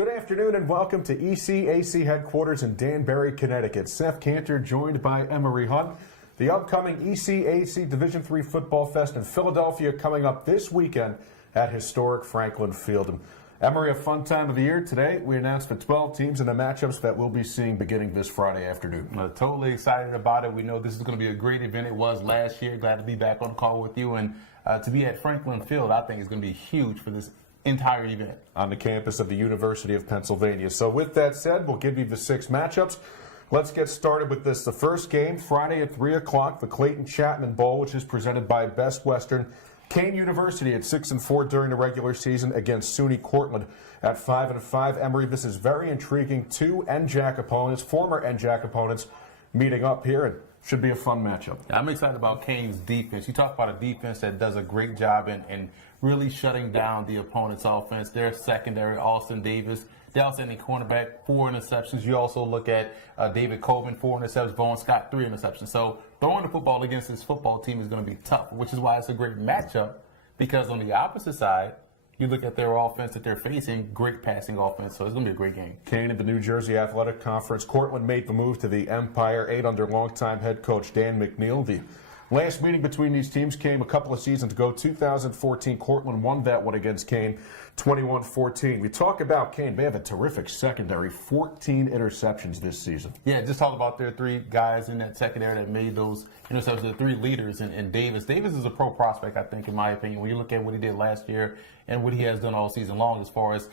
Good afternoon and welcome to ECAC headquarters in Danbury, Connecticut. Seth Cantor joined by Emory Hunt. The upcoming ECAC Division III Football Fest in Philadelphia coming up this weekend at historic Franklin Field. Emory, a fun time of the year. Today we announced the 12 teams and the matchups that we'll be seeing beginning this Friday afternoon. Totally excited about it. We know this is going to be a great event. It was last year. Glad to be back on the call with you. And to be at Franklin Field, I think is going to be huge for this entire event. On the campus of the University of Pennsylvania. So with that said, we'll give you the 6 matchups. Let's get started with this. The first game, Friday at 3 o'clock, the Clayton Chapman Bowl, which is presented by Best Western. Kane University at 6-4 during the regular season against SUNY Cortland at 5-5. Emory, this is very intriguing. 2 NJAC opponents, former NJAC opponents, meeting up here, and should be a fun matchup. I'm excited about Kane's defense. You talk about a defense that does a great job in really shutting down the opponent's offense. Their secondary, Austin Davis, the outstanding cornerback, 4 interceptions. You also look at David Colvin, 4 interceptions, Vaughn Scott, 3 interceptions. So throwing the football against this football team is going to be tough, which is why it's a great matchup, because on the opposite side, you look at their offense that they're facing, great passing offense, so it's going to be a great game. Kane at the New Jersey Athletic Conference. Cortland made the move to the Empire 8 under longtime head coach Dan McNeil. The last meeting between these teams came a couple of seasons ago. 2014, Cortland won that one against Kane, 21-14. We talk about Kane. They have a terrific secondary, 14 interceptions this season. Yeah, just talk about their 3 guys in that secondary that made those interceptions, the 3 leaders, and Davis. Davis is a pro prospect, I think, in my opinion. When you look at what he did last year and what he has done all season long as far as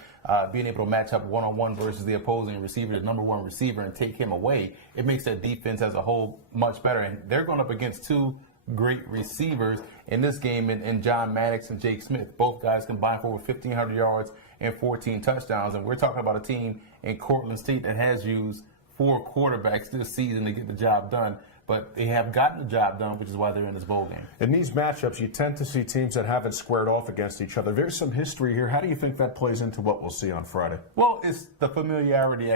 being able to match up one-on-one versus the opposing receiver, the number 1 receiver, and take him away, it makes that defense as a whole much better. And they're going up against 2 great receivers in this game in John Maddox and Jake Smith. Both guys combined for over 1,500 yards and 14 touchdowns. And we're talking about a team in Cortland State that has used 4 quarterbacks this season to get the job done. But they have gotten the job done, which is why they're in this bowl game. In these matchups, you tend to see teams that haven't squared off against each other. There's some history here. How do you think that plays into what we'll see on Friday? Well, it's the familiarity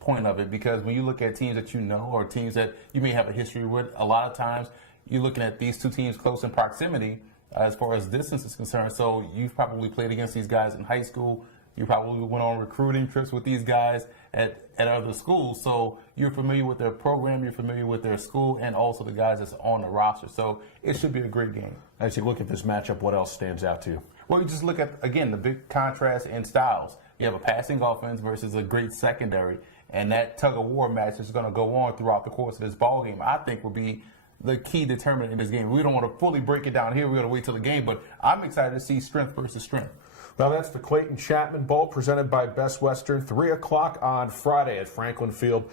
point of it, because when you look at teams that you know or teams that you may have a history with, a lot of times you're looking at these 2 teams close in proximity as far as distance is concerned. So you've probably played against these guys in high school. You probably went on recruiting trips with these guys at other schools. So you're familiar with their program, you're familiar with their school, and also the guys that's on the roster. So it should be a great game. As you look at this matchup, what else stands out to you? Well, you just look at, again, the big contrast in styles. You have a passing offense versus a great secondary. And that tug-of-war match is going to go on throughout the course of this ball game. I think will be the key determinant in this game. We don't want to fully break it down here. We're going to wait till the game. But I'm excited to see strength versus strength. Well, that's the Clayton Chapman Bowl presented by Best Western, 3 o'clock on Friday at Franklin Field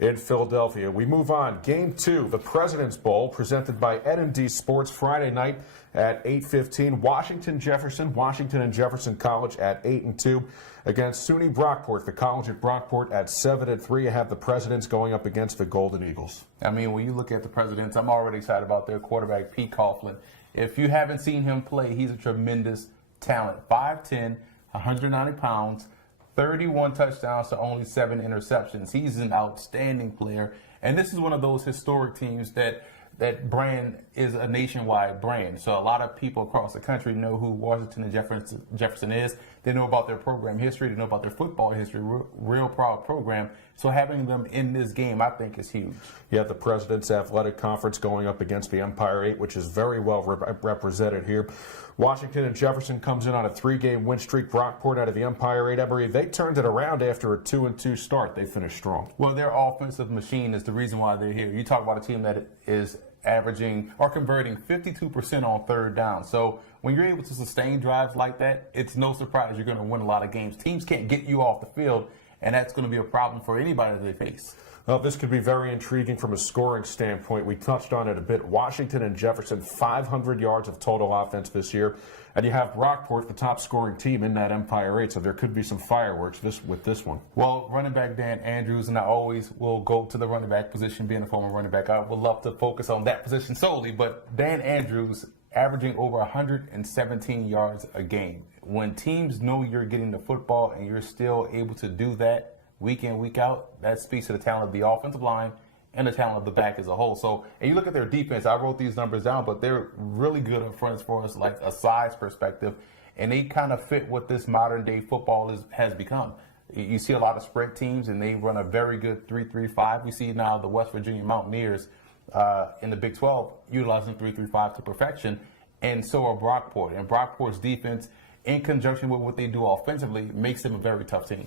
in Philadelphia. We move on. Game 2, the President's Bowl, presented by Ed&D Sports, Friday night at 8:15. Washington and Jefferson College at 8-2 against SUNY Brockport. The college at Brockport at 7-3. You have the Presidents going up against the Golden Eagles. I mean, when you look at the Presidents, I'm already excited about their quarterback, Pete Coughlin. If you haven't seen him play, he's a tremendous talent. 5'10", 190 pounds, 31 touchdowns to only 7 interceptions. He's an outstanding player. And this is one of those historic teams that brand is a nationwide brand. So a lot of people across the country know who Washington and Jefferson is. They know about their program history. They know about their football history. Real proud program. So having them in this game, I think, is huge. You have the President's Athletic Conference going up against the Empire 8, which is very well represented here. Washington and Jefferson comes in on a 3-game win streak. Brockport out of the Empire 8. Emory, they turned it around after a 2-2 start. They finished strong. Well, their offensive machine is the reason why they're here. You talk about a team that is averaging or converting 52% on 3rd down. So when you're able to sustain drives like that, it's no surprise you're going to win a lot of games. Teams can't get you off the field, and that's going to be a problem for anybody that they face. Well, this could be very intriguing from a scoring standpoint. We touched on it a bit. Washington and Jefferson, 500 yards of total offense this year. And you have Brockport, the top scoring team in that Empire 8, so there could be some fireworks with this one. Well, running back Dan Andrews, and I always will go to the running back position, being a former running back. I would love to focus on that position solely, but Dan Andrews averaging over 117 yards a game. When teams know you're getting the football and you're still able to do that week in, week out, that speaks to the talent of the offensive line and the talent of the back as a whole. So, and you look at their defense, I wrote these numbers down, but they're really good up front as far as like a size perspective. and they kind of fit what this modern day football has become. You see a lot of spread teams, and they run a very good 3-3-5. We see now the West Virginia Mountaineers in the Big 12 utilizing 3-3-5 to perfection, and so are Brockport. And Brockport's defense, in conjunction with what they do offensively, makes them a very tough team.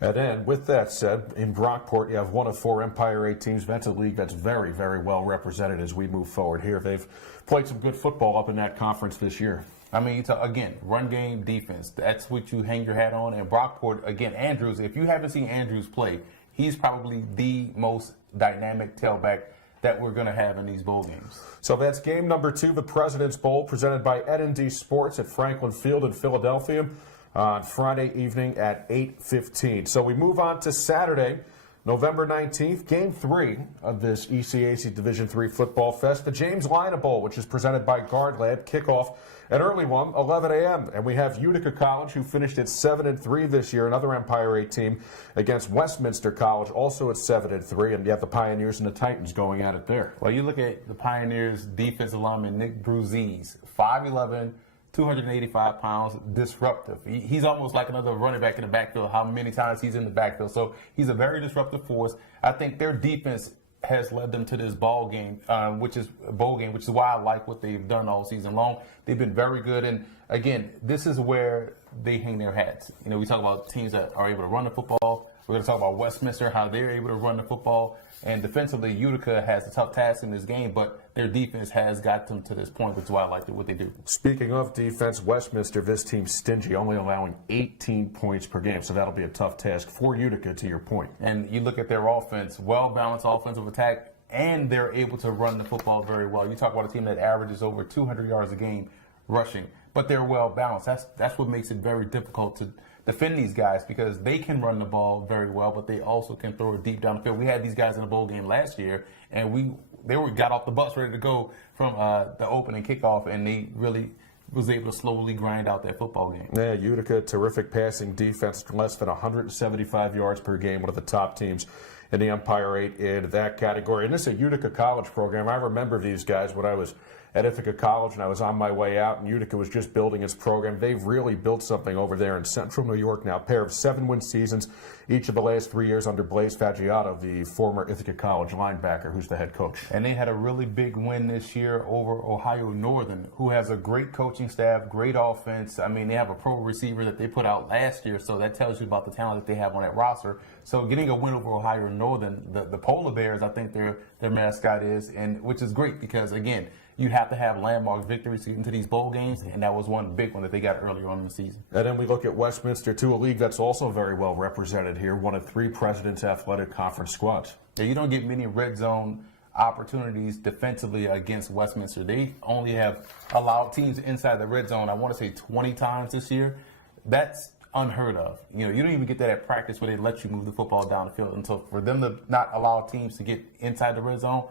And then, with that said, in Brockport, you have one of 4 Empire 8 teams. That's a league that's very, very well represented as we move forward here. They've played some good football up in that conference this year. I mean, again, run game, defense. That's what you hang your hat on. And Brockport, again, Andrews, if you haven't seen Andrews play, he's probably the most dynamic tailback that we're going to have in these bowl games. So that's game number 2, the President's Bowl, presented by Ed&D Sports at Franklin Field in Philadelphia on Friday evening at 8:15. So we move on to Saturday, November 19th, Game 3 of this ECAC Division III Football Fest, the James Lynaugh Bowl, which is presented by Guard Lab. Kickoff an early one, 11 a.m. And we have Utica College, who finished at 7-3 this year, another Empire 8 team, against Westminster College, also at 7-3. And you have the Pioneers and the Titans going at it there. Well, you look at the Pioneers' defensive lineman, Nick Bruzzese, 5'11", 285 pounds, disruptive. He's almost like another running back in the backfield, how many times he's in the backfield. So he's a very disruptive force. I think their defense has led them to this bowl game, which is why I like what they've done all season long. They've been very good. And, again, this is where they hang their hats. You know, we talk about teams that are able to run the football. We're going to talk about Westminster, how they're able to run the football. And defensively, Utica has a tough task in this game, but their defense has got them to this point, which is why I like what they do. Speaking of defense, Westminster, this team's stingy, only allowing 18 points per game, so that'll be a tough task for Utica, to your point. And you look at their offense, well-balanced offensive attack, and they're able to run the football very well. You talk about a team that averages over 200 yards a game rushing, but they're well-balanced. That's what makes it very difficult to defend these guys, because they can run the ball very well, but they also can throw it deep down the field. We had these guys in the bowl game last year, and they got off the bus ready to go from the opening kickoff, and they really was able to slowly grind out that football game. Yeah, Utica, terrific passing defense, less than 175 yards per game, one of the top teams in the Empire 8 in that category. And this is a Utica College program. I remember these guys when I was at Ithaca College and I was on my way out, and Utica was just building its program. They've really built something over there in Central New York now. A pair of 7-win seasons each of the last 3 years under Blaise Fagiato, the former Ithaca College linebacker who's the head coach. And they had a really big win this year over Ohio Northern, who has a great coaching staff, great offense. I mean, they have a pro receiver that they put out last year, so that tells you about the talent that they have on that roster. So getting a win over Ohio Northern, the Polar Bears, I think their mascot is, and which is great because, again, you have to have landmark victories to get into these bowl games, and that was one big one that they got earlier on in the season. And then we look at Westminster, too, a league that's also very well represented here, one of 3 President's Athletic Conference squads. Yeah, you don't get many red zone opportunities defensively against Westminster. They only have allowed teams inside the red zone, I want to say 20 times this year. That's unheard of. You know, you don't even get that at practice where they let you move the football down the field. And so for them to not allow teams to get inside the red zone,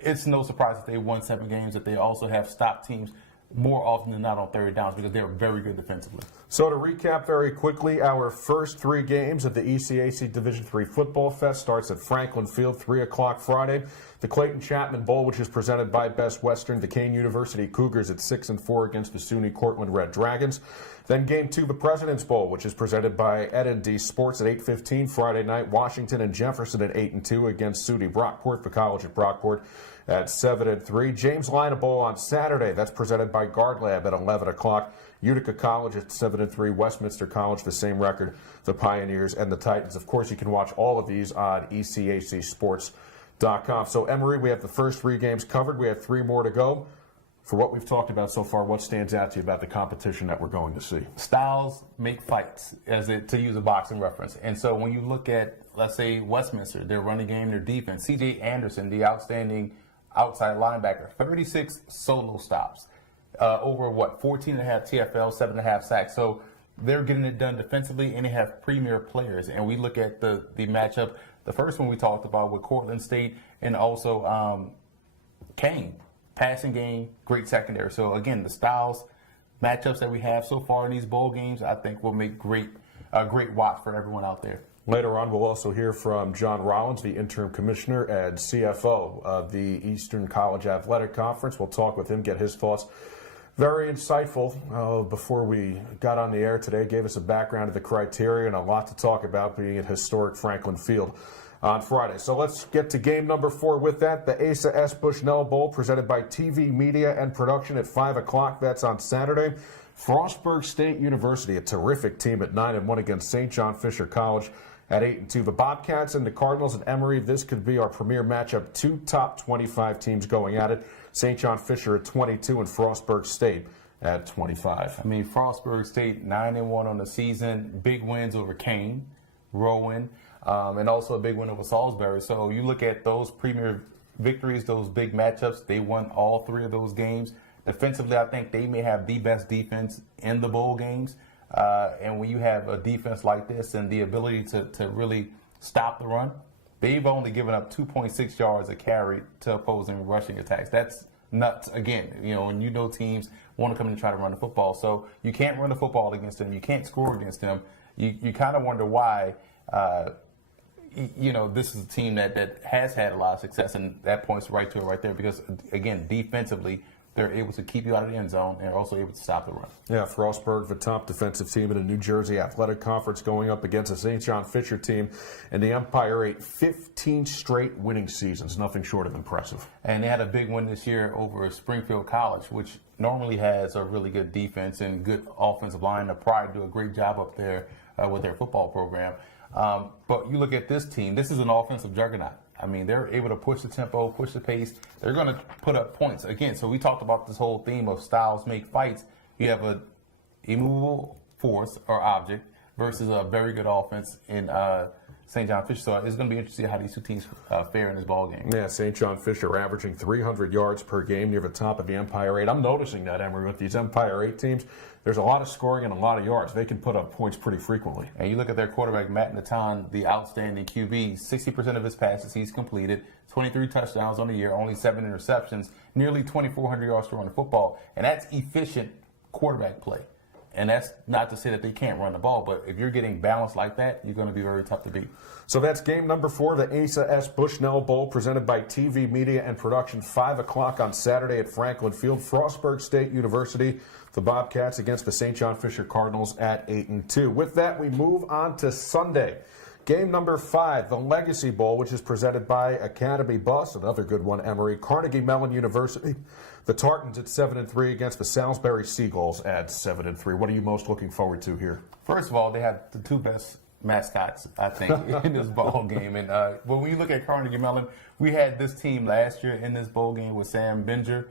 it's no surprise that they won 7 games, that they also have stopped teams more often than not on third downs because they're very good defensively. So to recap very quickly, our first 3 games of the ECAC Division III Football Fest starts at Franklin Field, 3 o'clock Friday. The Clayton Chapman Bowl, which is presented by Best Western, the Kane University Cougars at 6-4 against the SUNY Cortland Red Dragons. Then Game 2, the President's Bowl, which is presented by Ed&D Sports at 8:15 Friday night. Washington and Jefferson at 8-2 against SUNY Brockport, the College at Brockport at 7-3. James Lynaugh Bowl on Saturday. That's presented by Guard Lab at 11 o'clock. Utica College at 7-3. Westminster College, the same record. The Pioneers and the Titans. Of course, you can watch all of these on ECACsports.com. So, Emory, we have the first 3 games covered. We have 3 more to go. For what we've talked about so far, what stands out to you about the competition that we're going to see? Styles make fights, to use a boxing reference. And so when you look at, let's say, Westminster, their running game, their defense, C.J. Anderson, the outstanding outside linebacker, 36 solo stops, over 14.5 TFL, 7.5 sacks. So they're getting it done defensively, and they have premier players. And we look at the matchup, the first one we talked about with Cortland State and also Kane. Passing game, great secondary. So, again, the styles, matchups that we have so far in these bowl games, I think will make great watch for everyone out there. Later on, we'll also hear from John Rollins, the interim commissioner and CFO of the Eastern College Athletic Conference. We'll talk with him, get his thoughts Very insightful. Before we got on the air today, gave us a background of the criteria and a lot to talk about being at historic Franklin Field on Friday. So let's get to game number 4 with that. The ASA Bushnell Bowl presented by TV Media and Production at 5 o'clock. That's on Saturday. Frostburg State University, a terrific team at 9-1 against St. John Fisher College at 8-2. The Bobcats and the Cardinals at Emory. This could be our premier matchup. 2 top 25 teams going at it. St. John Fisher at 22 and Frostburg State at 25. I mean, Frostburg State 9-1 on the season. Big wins over Kane, Rowan, and also a big win over Salisbury. So you look at those premier victories, those big matchups. They won all 3 of those games. Defensively, I think they may have the best defense in the bowl games. And when you have a defense like this and the ability to really stop the run, they've only given up 2.6 yards a carry to opposing rushing attacks. That's nuts. Again, and teams want to come in and try to run the football. So you can't run the football against them. You can't score against them. You kind of wonder why, this is a team that has had a lot of success, and that points right to it right there because, again, defensively, they're able to keep you out of the end zone and also able to stop the run. Yeah, Frostburg, the top defensive team in the New Jersey Athletic Conference, going up against the St. John Fisher team and the Empire 8, 15 straight winning seasons. Nothing short of impressive. And they had a big win this year over Springfield College, which normally has a really good defense and good offensive line. They'll probably do a great job up there with their football program. But you look at this team, this is an offensive juggernaut. I mean, they're able to push the tempo, push the pace. They're going to put up points. Again, so we talked about this whole theme of styles make fights. You have a immovable force or object versus a very good offense in St. John Fisher. So it's going to be interesting to see how these 2 teams fare in this ball game. Yeah, St. John Fisher averaging 300 yards per game near the top of the Empire 8. I'm noticing that, Emory, with these Empire 8 teams, there's a lot of scoring and a lot of yards. They can put up points pretty frequently. And you look at their quarterback, Matt Natan, the outstanding QB, 60% of his passes he's completed, 23 touchdowns on the year, only 7 interceptions, nearly 2,400 yards to run the football. And that's efficient quarterback play. And that's not to say that they can't run the ball, but if you're getting balanced like that, you're going to be very tough to beat. So that's game number 4, the ASA Bushnell Bowl, presented by TV Media and Production, 5 o'clock on Saturday at Franklin Field. Frostburg State University, the Bobcats against the St. John Fisher Cardinals at 8-2. With that, we move on to Sunday. Game number 5, the Legacy Bowl, which is presented by Academy Bus, another good one, Emory, Carnegie Mellon University. The Tartans at 7-3 against the Salisbury Seagulls at 7-3. What are you most looking forward to here? First of all, they have the 2 best mascots, I think, in this bowl game. And when we look at Carnegie Mellon, we had this team last year in this bowl game with Sam Binger.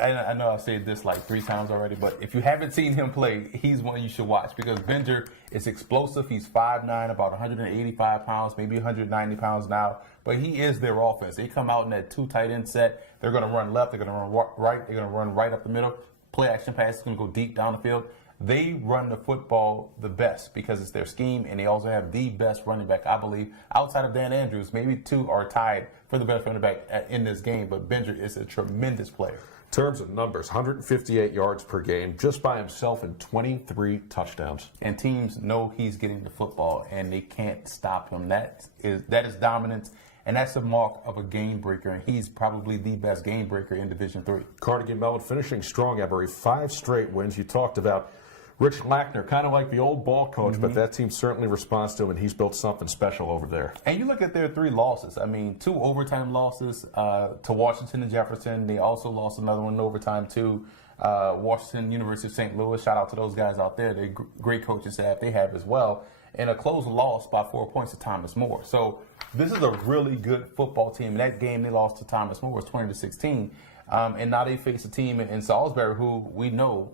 I know I've said this like 3 times already, but if you haven't seen him play, he's one you should watch because Binger is explosive. He's 5'9", about 185 pounds, maybe 190 pounds now, but he is their offense. They come out in that 2 tight end set. They're going to run left. They're going to run right. They're going to run right up the middle. Play action pass is going to go deep down the field. They run the football the best because it's their scheme, and they also have the best running back, I believe, outside of Dan Andrews. Maybe 2 are tied for the best running back in this game, but Binger is a tremendous player. In terms of numbers, 158 yards per game just by himself and 23 touchdowns. And teams know he's getting the football, and they can't stop him. That is dominance, and that's the mark of a game breaker, and he's probably the best game breaker in Division III. Carnegie Mellon finishing strong, Emory, 5 straight wins. You talked about Rich Lackner, kind of like the old ball coach, but that team certainly responds to him, and he's built something special over there. And you look at their 3 losses. I mean, 2 overtime losses to Washington and Jefferson. They also lost another one in overtime to Washington, University of St. Louis. Shout out to those guys out there. They're great coaching staff they have as well. And a close loss by 4 points to Thomas More. So this is a really good football team. In that game they lost to Thomas More was 20-16. And now they face a team in Salisbury who we know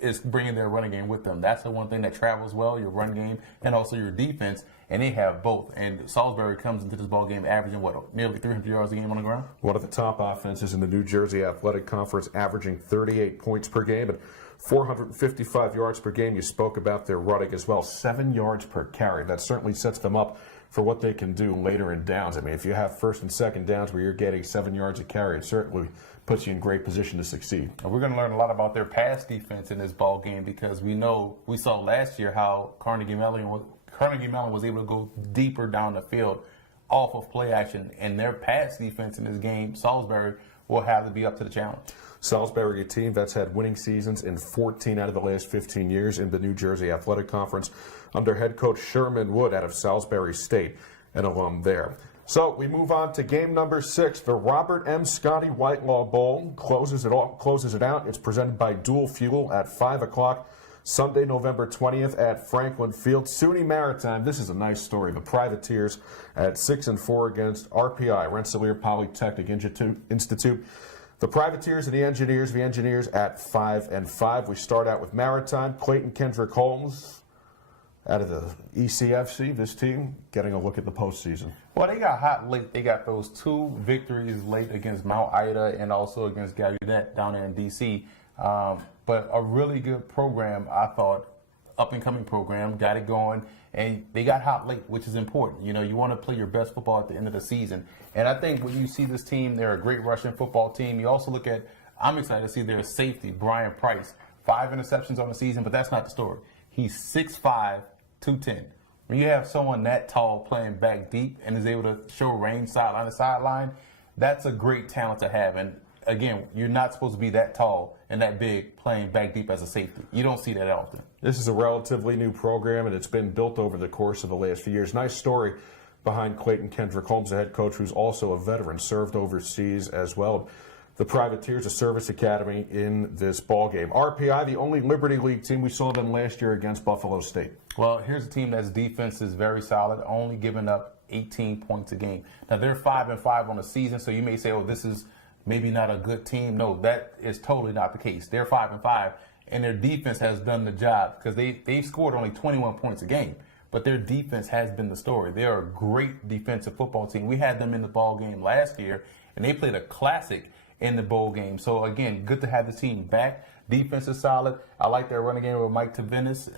is bringing their running game with them. That's the one thing that travels well, your run game and also your defense, and they have both. And Salisbury comes into this ball game averaging, nearly 300 yards a game on the ground? One of the top offenses in the New Jersey Athletic Conference, averaging 38 points per game and 455 yards per game. You spoke about their running as well, 7 yards per carry. That certainly sets them up for what they can do later in downs. I mean, if you have first and second downs where you're getting 7 yards a carry, it certainly puts you in great position to succeed. And we're going to learn a lot about their pass defense in this ball game because we saw last year how Carnegie Mellon was able to go deeper down the field off of play action, and their pass defense in this game, Salisbury, will have to be up to the challenge. Salisbury, a team that's had winning seasons in 14 out of the last 15 years in the New Jersey Athletic Conference under head coach Sherman Wood out of Salisbury State, an alum there. So we move on to game number 6, the Robert M. Scotty Whitelaw Bowl closes it out. It's presented by Dual Fuel at 5 o'clock. Sunday, November 20th at Franklin Field. SUNY Maritime, this is a nice story. The Privateers at 6-4 against RPI, Rensselaer Polytechnic Institute. The Privateers and the Engineers at 5-5. We start out with Maritime. Clayton Kendrick Holmes out of the ECFC, this team, getting a look at the postseason. Well, they got hot late. They got those 2 victories late against Mount Ida and also against Gallaudet down there in D.C., but a really good program, I thought, up-and-coming program, got it going, and they got hot late, which is important. You know, you want to play your best football at the end of the season. And I think when you see this team, they're a great rushing football team. You also look at, I'm excited to see their safety, Brian Price, 5 interceptions on the season, but that's not the story. He's 6'5", 210. When you have someone that tall playing back deep and is able to show range sideline to sideline, that's a great talent to have. And again, you're not supposed to be that tall and that big playing back deep as a safety. You don't see that often. This is a relatively new program, and it's been built over the course of the last few years. Nice story behind Clayton Kendrick Holmes, the head coach, who's also a veteran, served overseas as well. The Privateers, a service academy in this ball game. RPI, the only Liberty League team, we saw them last year against Buffalo State. Well, here's a team that's defense is very solid, only giving up 18 points a game. Now, they're 5-5 on the season, so you may say, oh, this is maybe not a good team. No, that is totally not the case. They're 5-5, and their defense has done the job because they've scored only 21 points a game. But their defense has been the story. They're a great defensive football team. We had them in the ball game last year, and they played a classic in the bowl game. So, again, good to have the team back. Defense is solid. I like their running game with Mike Tavenis.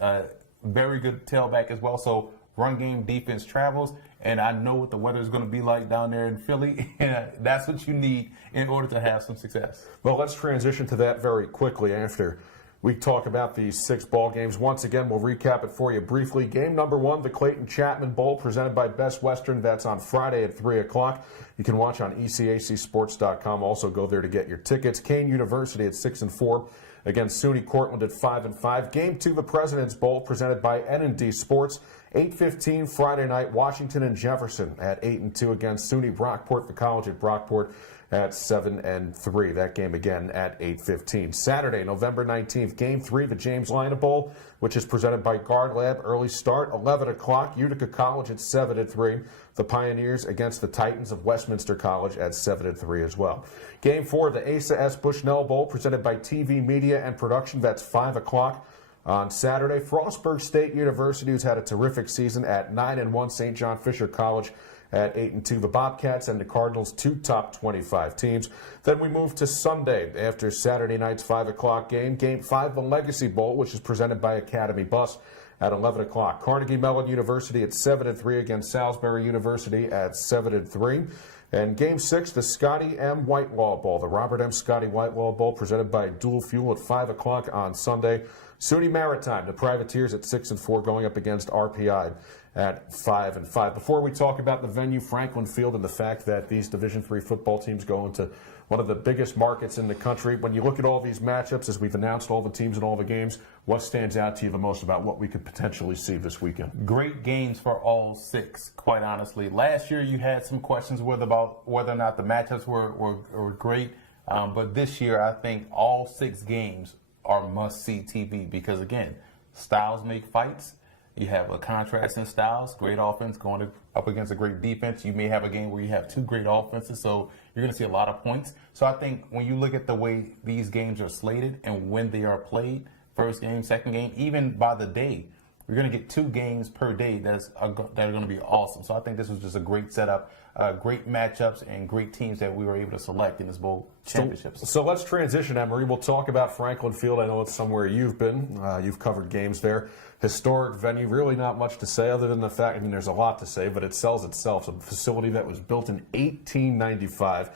Very good tailback as well. So, run game, defense travels. And I know what the weather is going to be like down there in Philly. And that's what you need in order to have some success. Well, let's transition to that very quickly after we talk about these 6 ball games. Once again, we'll recap it for you briefly. Game number 1, the Clayton Chapman Bowl, presented by Best Western. That's on Friday at 3 o'clock. You can watch on ECACsports.com. Also go there to get your tickets. Kane University at 6-4 against SUNY Cortland at 5-5. Game 2, the President's Bowl, presented by N&D Sports. 8:15 Friday night, Washington and Jefferson at 8-2 against SUNY Brockport, the college at Brockport at 7-3. That game again at 8:15. Saturday, November 19th, Game 3, the James Lynaugh Bowl, which is presented by Guard Lab. Early start, 11 o'clock. Utica College at 7-3. The Pioneers against the Titans of Westminster College at 7-3 as well. Game 4, the ASA Bushnell Bowl, presented by TV Media and Production. That's 5 o'clock. On Saturday, Frostburg State University, who's had a terrific season at 9-1. St. John Fisher College at 8-2. The Bobcats and the Cardinals, 2 top 25 teams. Then we move to Sunday after Saturday night's 5 o'clock game. Game 5, the Legacy Bowl, which is presented by Academy Bus at 11 o'clock. Carnegie Mellon University at 7-3 against Salisbury University at 7-3. And Game 6, the Scotty M. Whitelaw Bowl, the Robert M. Scotty Whitelaw Bowl, presented by Dual Fuel at 5 o'clock on Sunday. SUNY Maritime, the Privateers at 6-4, going up against RPI at 5-5. Before we talk about the venue, Franklin Field, and the fact that these Division III football teams go into one of the biggest markets in the country, when you look at all these matchups, as we've announced all the teams and all the games, what stands out to you the most about what we could potentially see this weekend? Great games for all 6, quite honestly. Last year you had some questions about whether or not the matchups were great, but this year I think all 6 games are must-see TV because, again, styles make fights. You have a contrast in styles, great offense going up against a great defense. You may have a game where you have 2 great offenses, so you're going to see a lot of points. So I think when you look at the way these games are slated and when they are played, first game, second game, even by the day, you're going to get 2 games per day that are going to be awesome. So I think this was just a great setup, great matchups, and great teams that we were able to select in this bowl championships. So let's transition, Emory. We'll talk about Franklin Field. I know it's somewhere you've been. You've covered games there. Historic venue, really not much to say other than the fact, I mean, there's a lot to say, but it sells itself. It's a facility that was built in 1895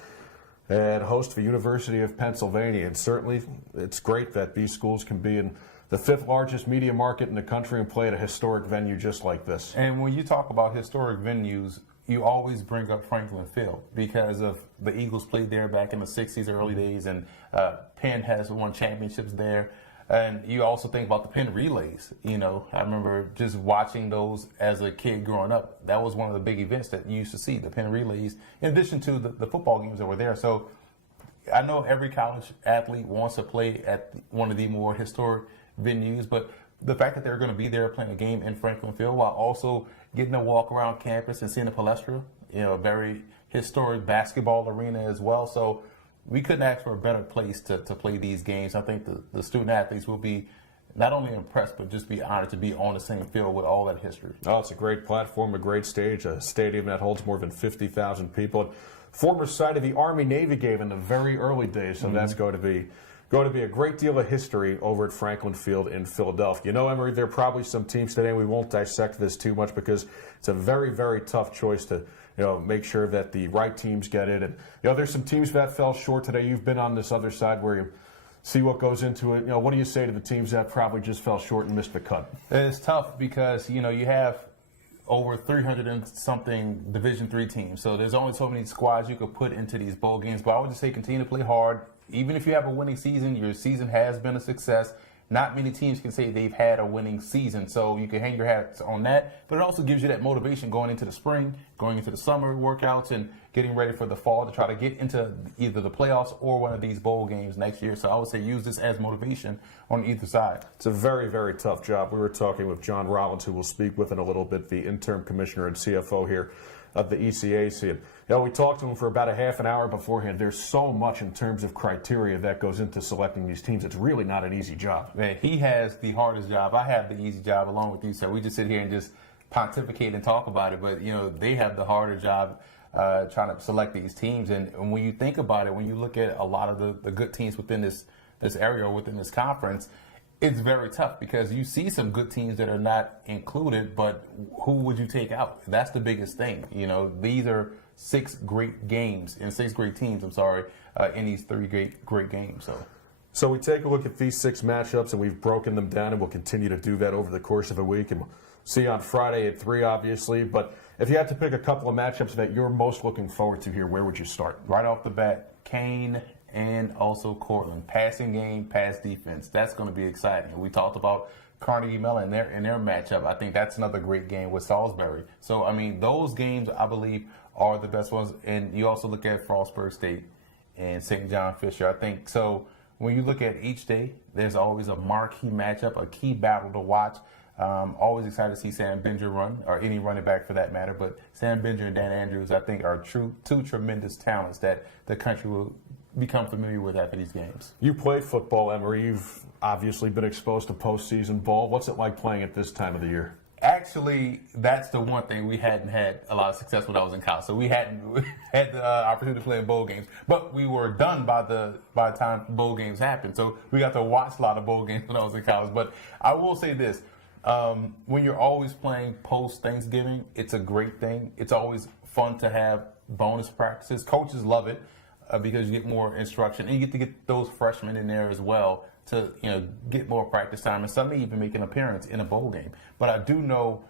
and hosts the University of Pennsylvania. And certainly it's great that these schools can be in the 5th largest media market in the country and play at a historic venue just like this. And when you talk about historic venues, you always bring up Franklin Field because of the Eagles played there back in the 60s, early days, and Penn has won championships there. And you also think about the Penn relays. You know, I remember just watching those as a kid growing up. That was one of the big events that you used to see, the Penn relays, in addition to the football games that were there. So I know every college athlete wants to play at one of the more historic venues, but the fact that they're going to be there playing a game in Franklin Field while also getting to walk around campus and seeing the Palestra, you know, a very historic basketball arena as well. So we couldn't ask for a better place to play these games. I think the student athletes will be not only impressed, but just be honored to be on the same field with all that history. Oh, it's a great platform, a great stage, a stadium that holds more than 50,000 people. Former site of the Army-Navy game in the very early days, so that's going to be a great deal of history over at Franklin Field in Philadelphia. You know, Emory, there are probably some teams today, and we won't dissect this too much because it's a very, very tough choice to, you know, make sure that the right teams get it. And, you know, there's some teams that fell short today. You've been on this other side where you see what goes into it. You know, what do you say to the teams that probably just fell short and missed the cut? It's tough because, you know, you have over 300 and something Division III teams. So there's only so many squads you could put into these bowl games. But I would just say continue to play hard. Even if you have a winning season, your season has been a success. Not many teams can say they've had a winning season, so you can hang your hats on that. But it also gives you that motivation going into the spring, going into the summer workouts, and getting ready for the fall to try to get into either the playoffs or one of these bowl games next year. So I would say use this as motivation on either side. It's a very, very tough job. We were talking with John Rollins, who we'll speak with in a little bit, the interim commissioner and CFO here of the ECAC. And, you know, we talked to him for about a half an hour beforehand. There's so much in terms of criteria that goes into selecting these teams. It's really not an easy job. Man, he has the hardest job. I have the easy job along with you, so we just sit here and just pontificate and talk about it. But, you know, they have the harder job trying to select these teams. And when you think about it, when you look at a lot of the good teams within this area or within this conference, it's very tough because you see some good teams that are not included, but who would you take out? That's the biggest thing. You know, these are 6 great games and 6 great teams, in these 3 great games. So we take a look at these 6 matchups, and we've broken them down, and we'll continue to do that over the course of a week. And we'll see you on Friday at 3, obviously. But if you had to pick a couple of matchups that you're most looking forward to here, where would you start? Right off the bat, Kane and also Cortland. Passing game, pass defense. That's going to be exciting. We talked about Carnegie Mellon in their matchup. I think that's another great game with Salisbury. So, I mean, those games, I believe, are the best ones. And you also look at Frostburg State and St. John Fisher. I think so. When you look at each day, there's always a marquee matchup, a key battle to watch. Always excited to see Sam Binger run, or any running back for that matter. But Sam Binger and Dan Andrews, I think, are two tremendous talents that the country will become familiar with after these games. You played football, Emory. You've obviously been exposed to postseason ball. What's it like playing at this time of the year? Actually, that's the one thing we hadn't had a lot of success when I was in college. So we hadn't had the opportunity to play in bowl games, but we were done by the time bowl games happened. So we got to watch a lot of bowl games when I was in college. But I will say this: when you're always playing post Thanksgiving, it's a great thing. It's always fun to have bonus practices. Coaches love it because you get more instruction, and you get to get those freshmen in there as well to, you know, get more practice time and suddenly even make an appearance in a bowl game. But I do know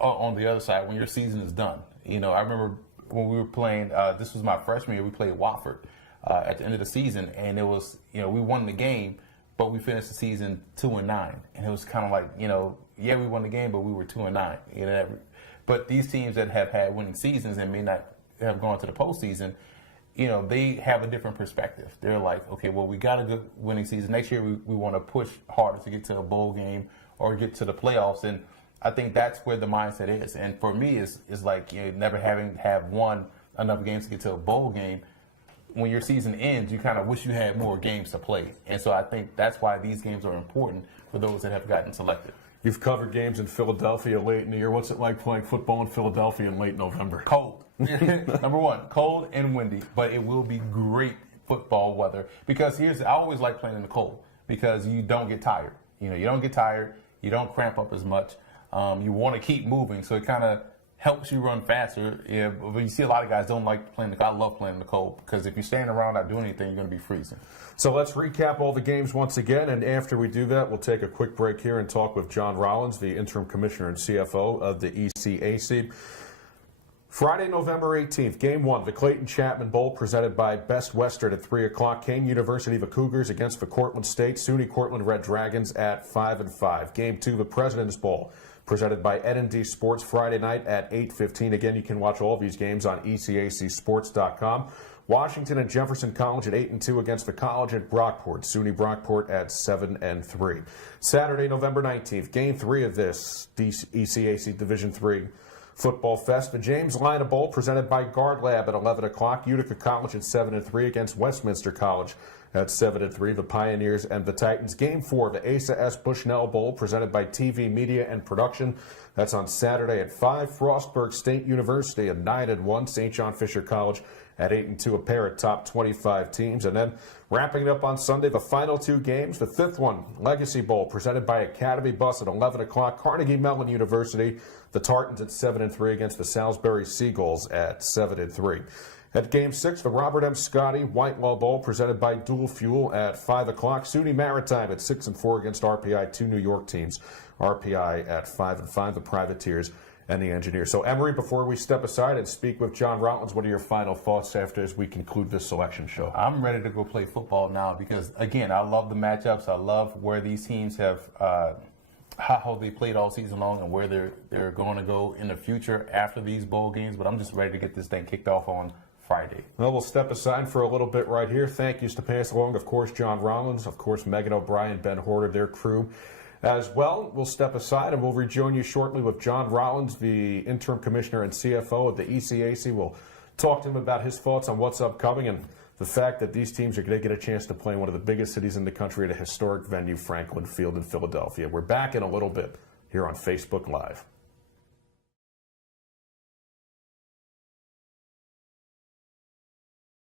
on the other side, when your season is done, you know, I remember when we were playing, this was my freshman year, we played Wofford at the end of the season, and it was, you know, we won the game, but we finished the season 2-9, and it was kind of like, you know, yeah, we won the game, but we were 2-9. You know, but these teams that have had winning seasons and may not have gone to the postseason, you know, they have a different perspective. They're like, okay, well, we got a good winning season. Next year, we want to push harder to get to a bowl game or get to the playoffs. And I think that's where the mindset is. And for me, it's like, you know, never having have won enough games to get to a bowl game. When your season ends, you kind of wish you had more games to play. And so I think that's why these games are important for those that have gotten selected. You've covered games in Philadelphia late in the year. What's it like playing football in Philadelphia in late November? Cold. Number one, cold and windy, but it will be great football weather because I always like playing in the cold because you don't get tired. You know, you don't get tired. You don't cramp up as much. You want to keep moving, so it kind of helps you run faster. Yeah, but you see a lot of guys don't like playing the cold. I love playing in the cold because if you're standing around not doing anything, you're going to be freezing. So let's recap all the games once again, and after we do that, we'll take a quick break here and talk with John Rollins, the interim commissioner and CFO of the ECAC. Friday, November 18th, Game 1, the Clayton Chapman Bowl, presented by Best Western at 3 o'clock. Kane University, the Cougars against the Cortland State, SUNY Cortland Red Dragons at 5 and 5. Game 2, the President's Bowl, presented by N&D Sports, Friday night at 8:15. Again, you can watch all these games on ECACsports.com. Washington and Jefferson College at 8 and 2 against the college at Brockport. SUNY Brockport at 7 and 3. Saturday, November 19th, Game 3 of this ECAC Division III Football Fest, the James Lynaugh Bowl, presented by Guard Lab at 11 o'clock. Utica College at 7 and 3 against Westminster College at 7 and 3. The Pioneers and the Titans. Game 4 of the ASA Bushnell Bowl, presented by TV Media and Production. That's on Saturday at 5. Frostburg State University at 9 and 1. St. John Fisher College at 8 and 2. A pair of top 25 teams. And then wrapping it up on Sunday, the final two games. The fifth one, Legacy Bowl, presented by Academy Bus at 11 o'clock. Carnegie Mellon University, the Tartans at 7 and 3 against the Salisbury Seagulls at 7 and 3. At Game 6, the Robert M. Scotty Whitelaw Bowl, presented by Dual Fuel at 5 o'clock. SUNY Maritime at 6 and 4 against RPI, two New York teams. RPI at 5 and 5, the Privateers and the Engineers. So, Emory, before we step aside and speak with John Rollins, what are your final thoughts after as we conclude this selection show? I'm ready to go play football now because, again, I love the matchups. I love where these teams have how they played all season long and where they're going to go in the future after these bowl games. But I'm just ready to get this thing kicked off on Friday. Well, we'll step aside for a little bit right here. Thank yous to pass along, of course, John Rollins, of course, Megan O'Brien, Ben Horter, their crew as well. We'll step aside and we'll rejoin you shortly with John Rollins, the interim commissioner and CFO of the ECAC. We'll talk to him about his thoughts on what's upcoming and the fact that these teams are going to get a chance to play in one of the biggest cities in the country at a historic venue, Franklin Field in Philadelphia. We're back in a little bit here on Facebook Live.